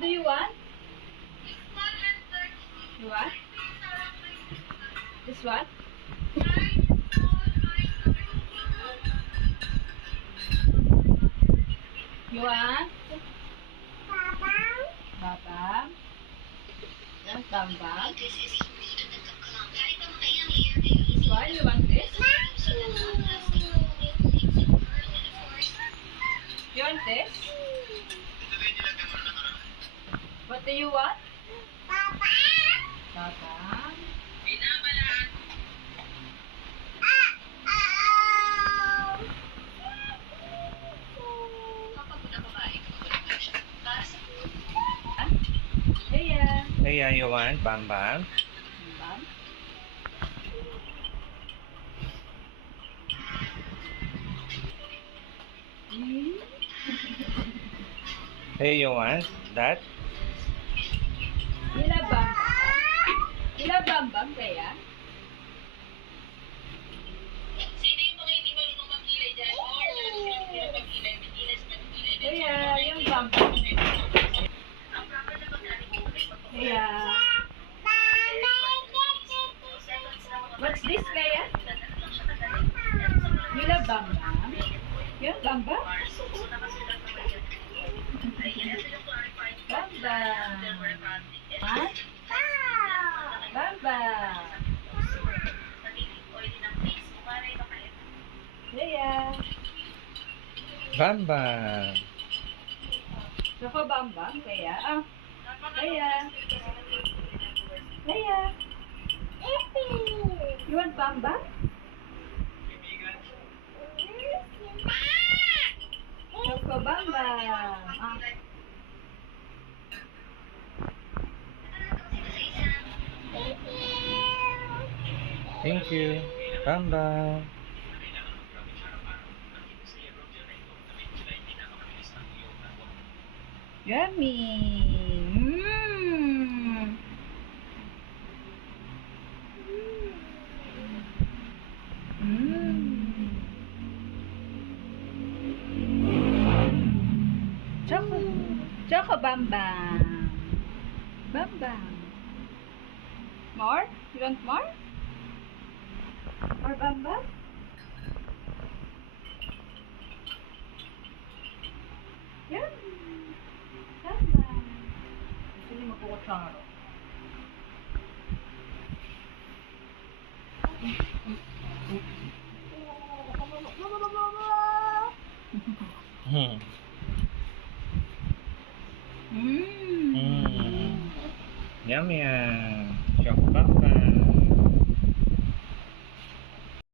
What do you want? You want? This one? You want? Babang? Yes, Bambang. This one? You want this? You want this? What do you want? Babang? Hey, you want Bambang? Bambang? Hey, you want that? Nila Bambang? Nila Bambang kaya? Sino yung mga hindi marunong magkilay dyan? Or yung magkilay, matilas magkilay. Kaya, yung Bambang. Kaya. What's this kaya? Nila Bambang? Yung Bambang? Bambang. Ha? Bambang. Kaya. Bambang. Nako Bambang kaya? Ah. Kaya. Kaya. You want Bambang? Nako Bambang. Ah. Thank you. Bambang. Yummy. Choco Bambang. Bambang. More? You want more? More Bambang? Yan. Bambang. Sino magkukutsaro? Yum yum. Choco Bambang.